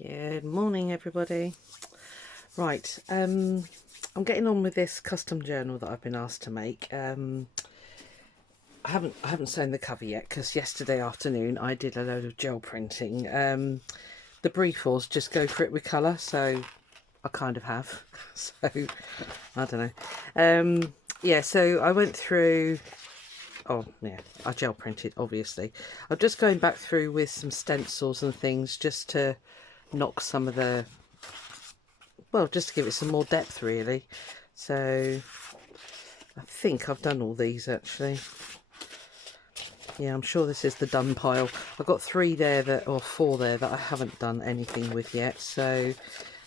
Good morning, everybody. Right, I'm getting on with this custom journal that I've been asked to make. I haven't sewn the cover yet because yesterday afternoon I did a load of gel printing. The brief was just go for it with colour, so I kind of have. So I don't know. Yeah, so I went through. Oh yeah, I gel printed, obviously. I'm just going back through with some stencils and things just to knock some of the, well, just to give it some more depth really. So I think I've done all these actually. Yeah, I'm sure this is the done pile. I've got 3 there that, or 4 there that I haven't done anything with yet, so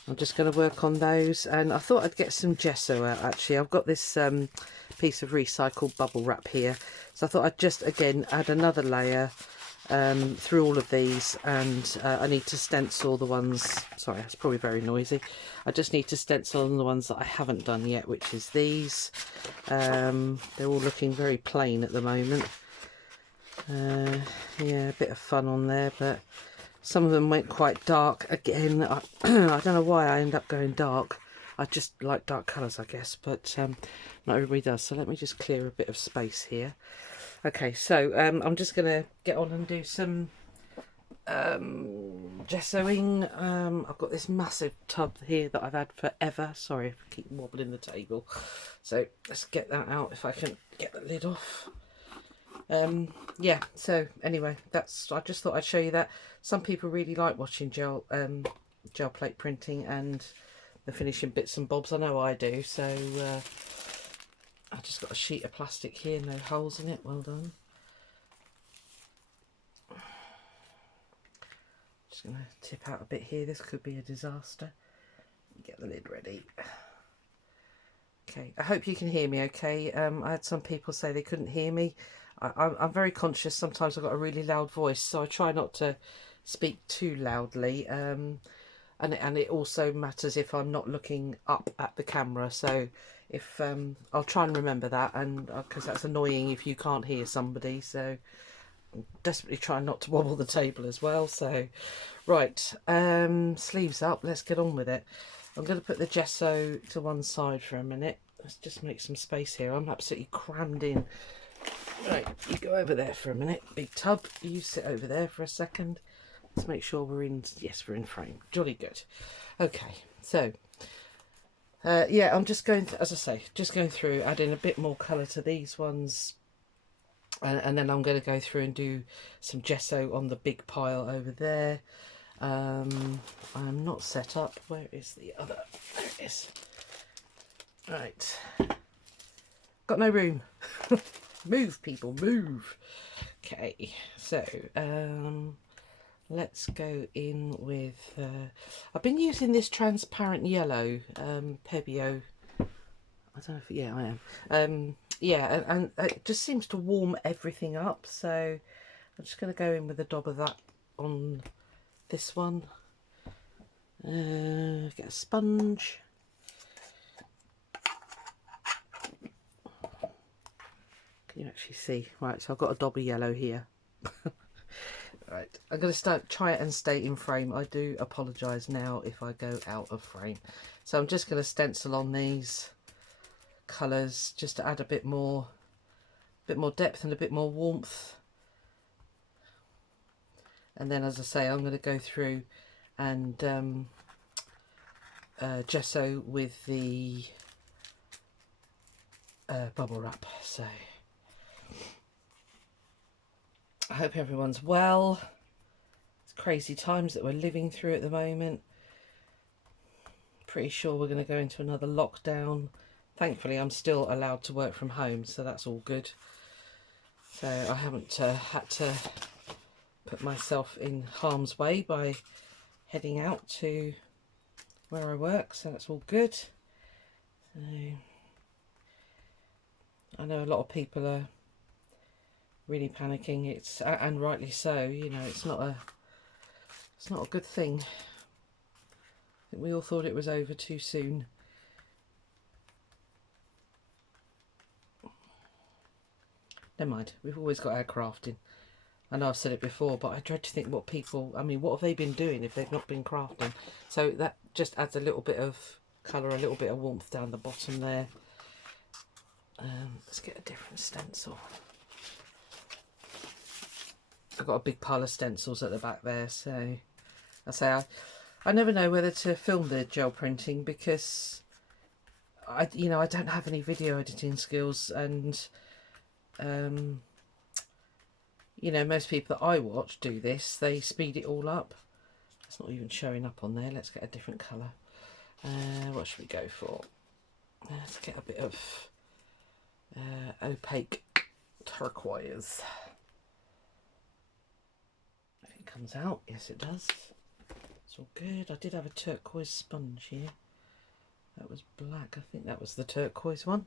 I'm just going to work on those. And I thought I'd get some gesso out actually. I've got this piece of recycled bubble wrap here, so I thought I'd just again add another layer through all of these. And I need to stencil the ones, sorry that's probably very noisy, I just need to stencil on the ones that I haven't done yet, which is these. They're all looking very plain at the moment. Yeah, a bit of fun on there, but some of them went quite dark again. I don't know why I end up going dark. I just like dark colours, I guess, but not everybody does. So let me just clear a bit of space here. Okay, so I'm just going to get on and do some gessoing. I've got this massive tub here that I've had forever. Sorry if I keep wobbling the table. So let's get that out if I can get the lid off. Yeah, so anyway, I just thought I'd show you that. Some people really like watching gel plate printing and the finishing bits and bobs. I know I do. So I just got a sheet of plastic here, no holes in it. Well done. Just gonna tip out a bit here. This could be a disaster. Get the lid ready. Okay, I hope you can hear me okay. I had some people say they couldn't hear me. I'm very conscious, sometimes I've got a really loud voice, so I try not to speak too loudly. And it also matters if I'm not looking up at the camera, so if I'll try and remember that, and because that's annoying if you can't hear somebody, so I'm desperately trying not to wobble the table as well. So right, sleeves up, let's get on with it. I'm going to put the gesso to one side for a minute. Let's just make some space here. I'm absolutely crammed in. Right, you go over there for a minute, big tub. You sit over there for a second. Let's make sure we're in, yes, we're in frame. Jolly good. Okay, so, yeah, I'm just going to, as I say, just going through, adding a bit more colour to these ones. And then I'm going to go through and do some gesso on the big pile over there. I'm not set up. Where is the other? There it is. Right. Got no room. Move, people, move. Okay, so let's go in with I've been using this transparent yellow Pebeo. I don't know if, yeah, I am. Yeah, and it just seems to warm everything up, so I'm just going to go in with a dab of that on this one. Get a sponge. Can you actually see? Right, so I've got a dab of yellow here. Right, I'm going to try and stay in frame. I do apologise now if I go out of frame. So I'm just going to stencil on these colours just to add a bit more depth and a bit more warmth. And then, as I say, I'm going to go through and gesso with the bubble wrap. So I hope everyone's well. It's crazy times that we're living through at the moment. Pretty sure we're going to go into another lockdown. Thankfully, I'm still allowed to work from home, so that's all good. So I haven't had to put myself in harm's way by heading out to where I work, so that's all good. So I know a lot of people are really panicking. It's and rightly so. You know, it's not a good thing. I think we all thought it was over too soon. Never mind, we've always got our crafting. I know I've said it before, but I dread to think what people, I mean, what have they been doing if they've not been crafting? So that just adds a little bit of colour, a little bit of warmth down the bottom there. Let's get a different stencil. I've got a big pile of stencils at the back there, so I never know whether to film the gel printing because I don't have any video editing skills, and most people that I watch do this. They speed it all up. It's not even showing up on there. Let's get a different colour. What should we go for? Let's get a bit of opaque turquoise. If it comes out, yes it does. It's all good. I did have a turquoise sponge here. That was black. I think that was the turquoise one.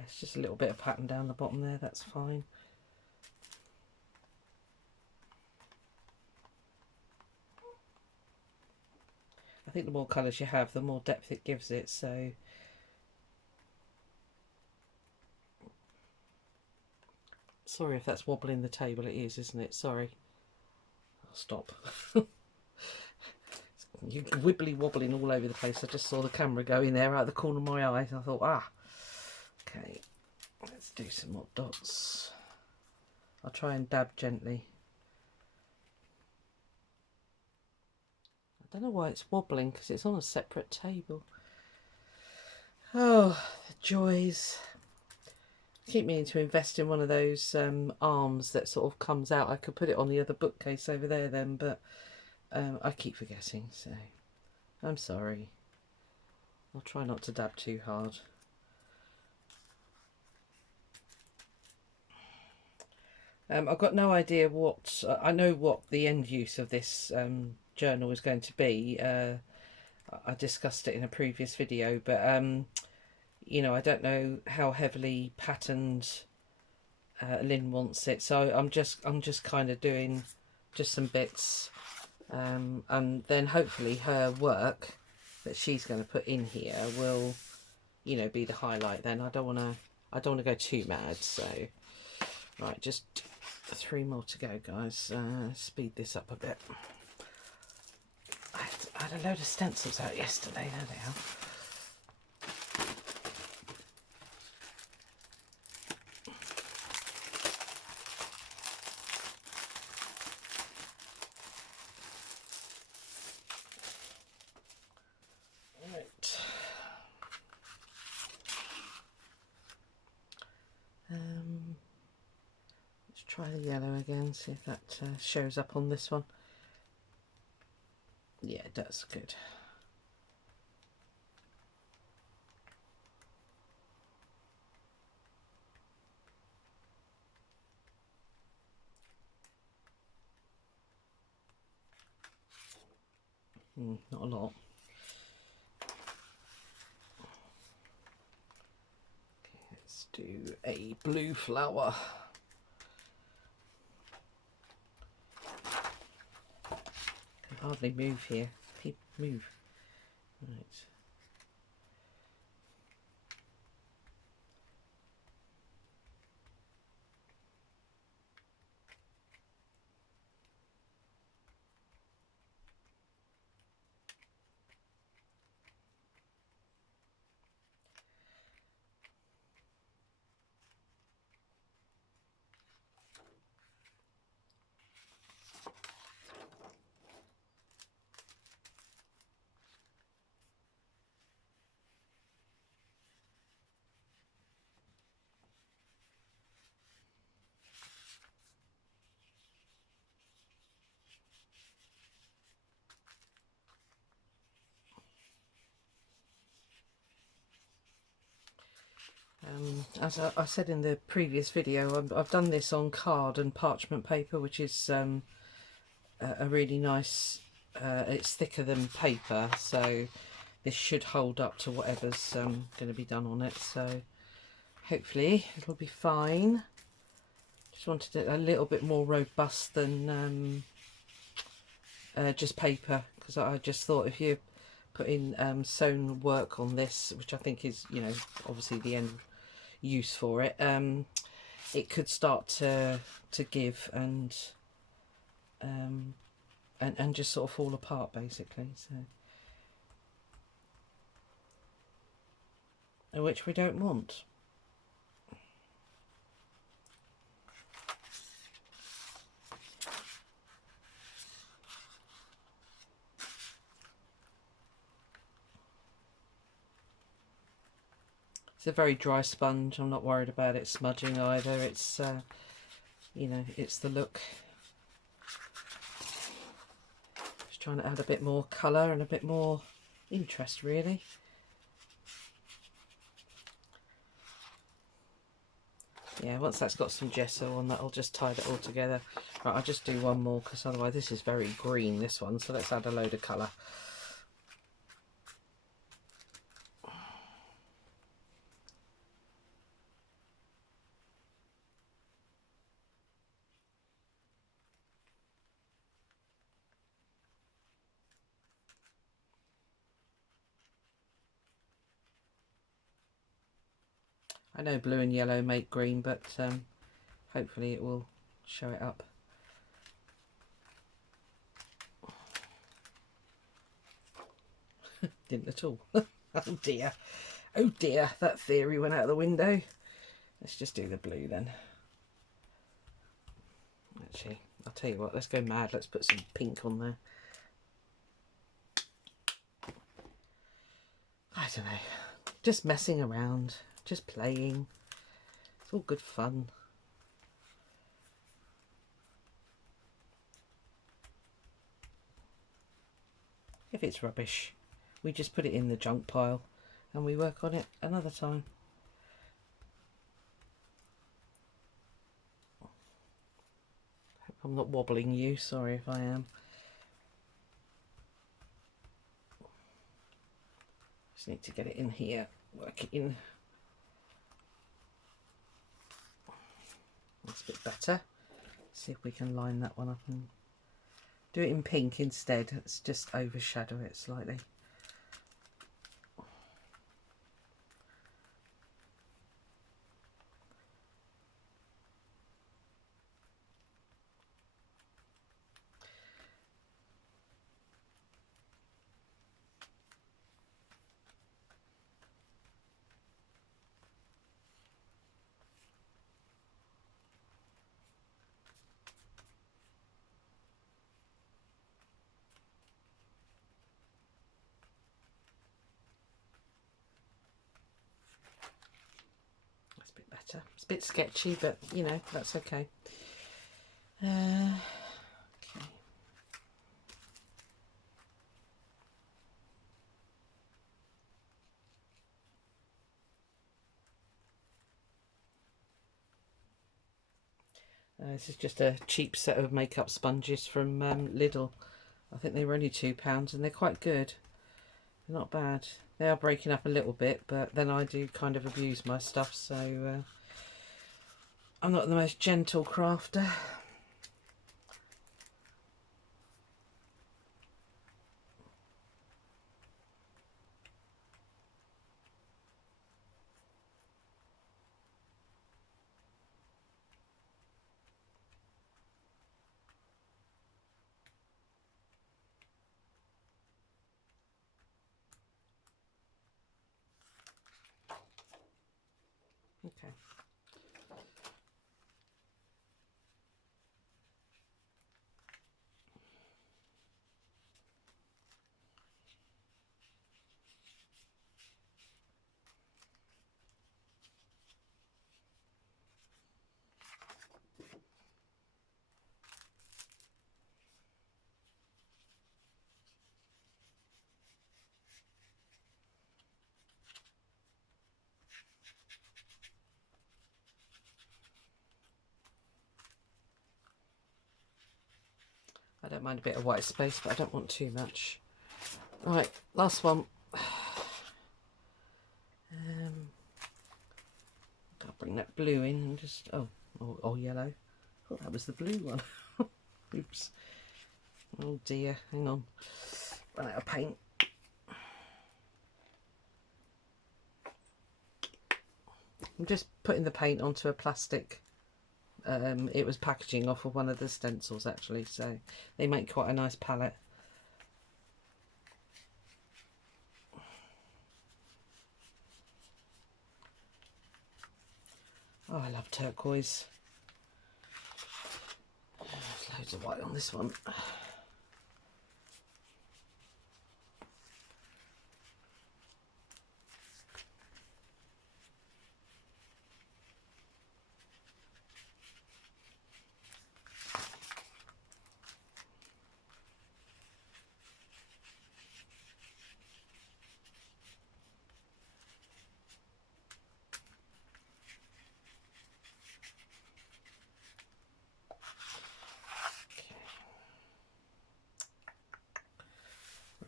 It's just a little bit of pattern down the bottom there, that's fine. I think the more colours you have, the more depth it gives it, so sorry if that's wobbling the table, it is, isn't it? Sorry. I'll stop. You're wibbly wobbling all over the place. I just saw the camera go in there out of the corner of my eye. I thought, okay, let's do some more dots. I'll try and dab gently. I don't know why it's wobbling because it's on a separate table. Oh, the joys. Keep meaning to invest in one of those arms that sort of comes out. I could put it on the other bookcase over there then, but I keep forgetting, so I'm sorry. I'll try not to dab too hard. I've got no idea what, I know what the end use of this journal is going to be. I discussed it in a previous video, but I don't know how heavily patterned Lynn wants it, so I'm just kind of doing just some bits, and then hopefully her work that she's going to put in here will, be the highlight. Then I don't want to go too mad. So right, just 3 more to go, guys. Speed this up a bit. I had a load of stencils out yesterday. There they are. Let's try the yellow again, see if that shows up on this one. Yeah, it does. Good. Not a lot. Okay, let's do a blue flower. Can hardly move here. People move. Right. As I said in the previous video, I've done this on card and parchment paper, which is a really nice, it's thicker than paper, so this should hold up to whatever's going to be done on it, so hopefully it'll be fine. Just wanted it a little bit more robust than just paper, because I just thought if you put in sewn work on this, which I think is, you know, obviously the end use for it, it could start to give and just sort of fall apart basically, so, which we don't want. It's a very dry sponge. I'm not worried about it smudging either. It's you know, it's the look. Just trying to add a bit more colour and a bit more interest really. Yeah, once that's got some gesso on, that'll just tie it all together. Right, I'll just do one more because otherwise this is very green, this one. So let's add a load of colour. I know blue and yellow make green, but hopefully it will show it up. Didn't at all. Oh dear. Oh dear, that theory went out the window. Let's just do the blue then. Actually, I'll tell you what, let's go mad. Let's put some pink on there. I don't know. Just messing around. Just playing. It's all good fun. If it's rubbish, we just put it in the junk pile and we work on it another time. Hope I'm not wobbling you, sorry if I am. Just need to get it in here, work it in. That's a bit better. See if we can line that one up and do it in pink instead. Let's just overshadow it slightly. It's a bit sketchy, but you know, that's okay. Okay. This is just a cheap set of makeup sponges from Lidl. I think they were only £2 and they're quite good. They're not bad. They are breaking up a little bit, but then I do kind of abuse my stuff, so I'm not the most gentle crafter. Okay. I don't mind a bit of white space, but I don't want too much. Right, last one. bring that blue in and just, oh yellow. Oh, that was the blue one. Oops. Oh dear, hang on. Run out of paint. I'm just putting the paint onto a plastic. It was packaging off of one of the stencils actually, so they make quite a nice palette. Oh, I love turquoise. There's loads of white on this one.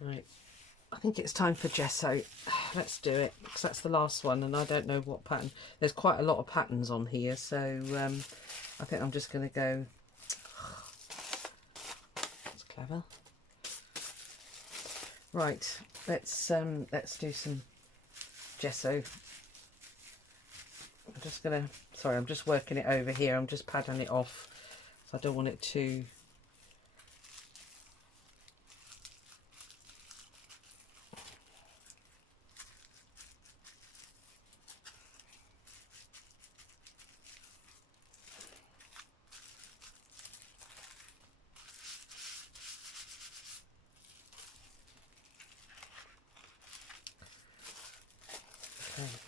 Right, I think it's time for gesso. Let's do it, because that's the last one and I don't know what pattern. There's quite a lot of patterns on here, so I think I'm just going to go. That's clever. Right, let's do some gesso. I'm just going to, sorry, I'm just working it over here. I'm just padding it off, so I don't want it to.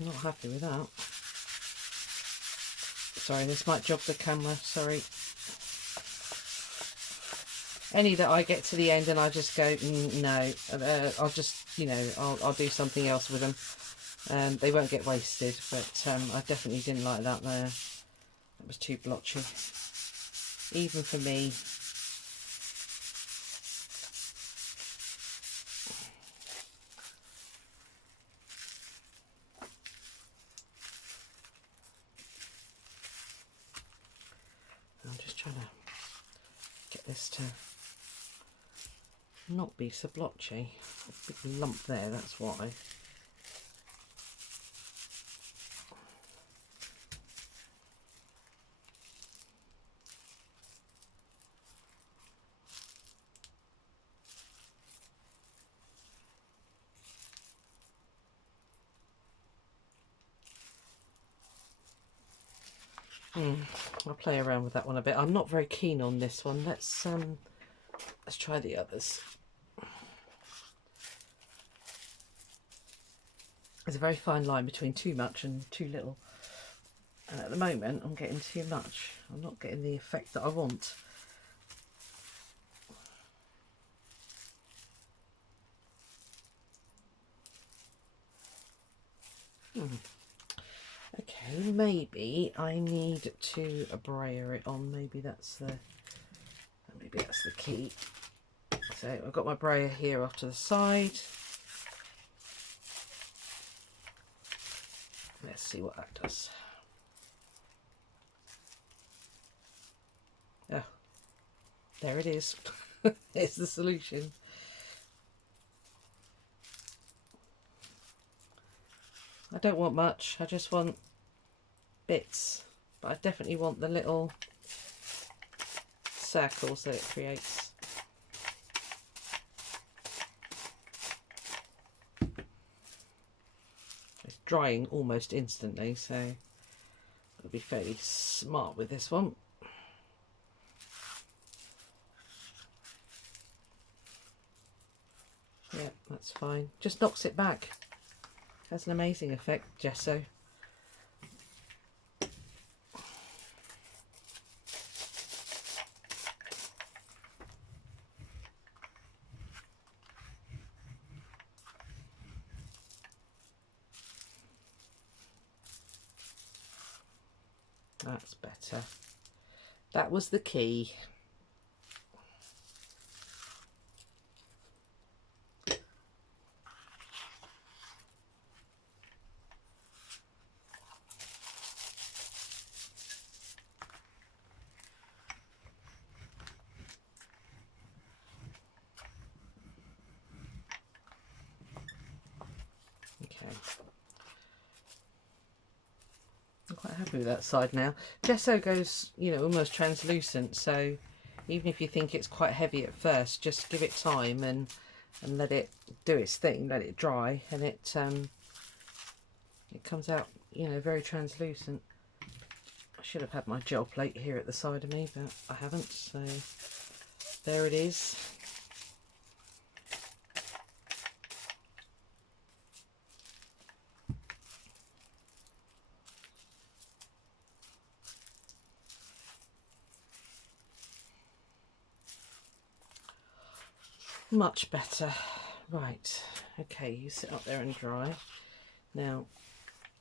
I'm not happy with that. Sorry, this might jog the camera, sorry. Any that I get to the end and I just go, no, I'll just, you know, I'll do something else with them. They won't get wasted, but I definitely didn't like that there. It was too blotchy, even for me. I'm just trying to get this to not be so blotchy. A big lump there, that's why. I'll play around with that one a bit. I'm not very keen on this one. Let's try the others. There's a very fine line between too much and too little. And at the moment, I'm getting too much. I'm not getting the effect that I want. Okay, maybe I need to brayer it on. Maybe that's the key. So I've got my brayer here off to the side. Let's see what that does. Oh, there it is. It's the solution. I don't want much, I just want bits, but I definitely want the little circles that it creates. It's drying almost instantly, so I'll be fairly smart with this one. Yeah, that's fine. Just knocks it back. Has an amazing effect, gesso. That's better. That was the key. I'm quite happy with that side now. Gesso goes, you know, almost translucent, so even if you think it's quite heavy at first, just give it time and let it do its thing, let it dry, and it comes out, you know, very translucent. I should have had my gel plate here at the side of me, but I haven't, so there it is. Much better. Right, okay, you sit up there and dry. Now,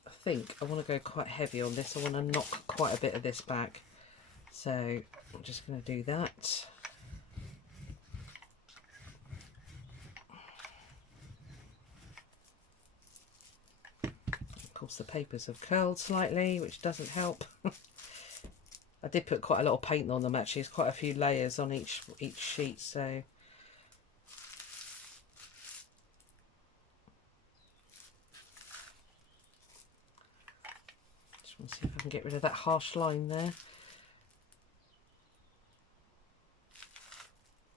I think I want to go quite heavy on this. I want to knock quite a bit of this back. So I'm just going to do that. Of course, the papers have curled slightly, which doesn't help. I did put quite a lot of paint on them actually. There's quite a few layers on each sheet, so just want to see if I can get rid of that harsh line there.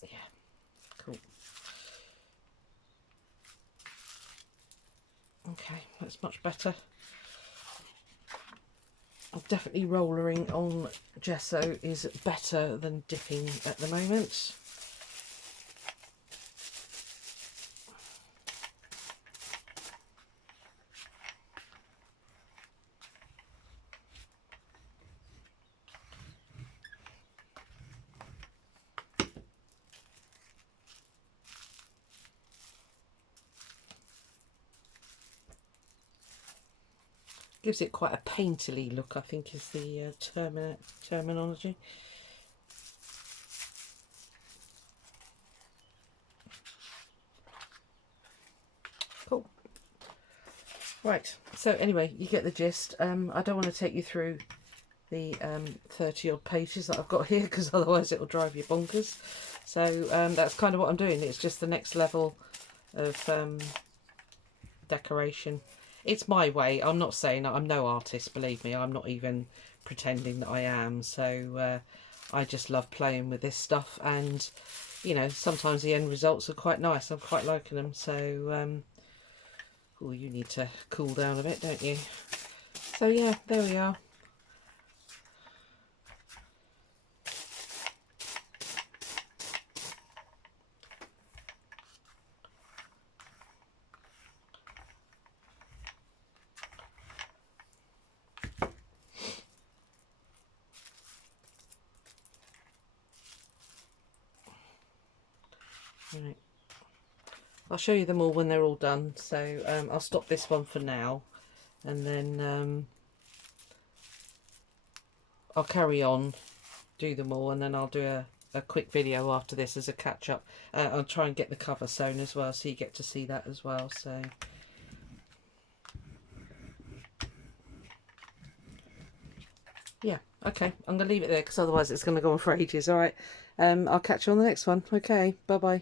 Yeah, cool. Okay, that's much better. Definitely rollering on gesso is better than dipping at the moment. Gives it quite a painterly look, I think is the terminology. Cool. Right, so anyway, you get the gist. I don't want to take you through the 30 odd pages that I've got here, because otherwise it will drive you bonkers. So that's kind of what I'm doing. It's just the next level of decoration. It's my way. I'm not saying I'm no artist, believe me. I'm not even pretending that I am. So I just love playing with this stuff, and you know, sometimes the end results are quite nice. I'm quite liking them. So oh, you need to cool down a bit, don't you? So yeah, there we are. Right. I'll show you them all when they're all done. So I'll stop this one for now, and then I'll carry on, do them all, and then I'll do a quick video after this as a catch up. I'll try and get the cover sewn as well, so you get to see that as well. So yeah, okay, I'm going to leave it there because otherwise it's going to go on for ages. All right, I'll catch you on the next one. Okay, bye bye.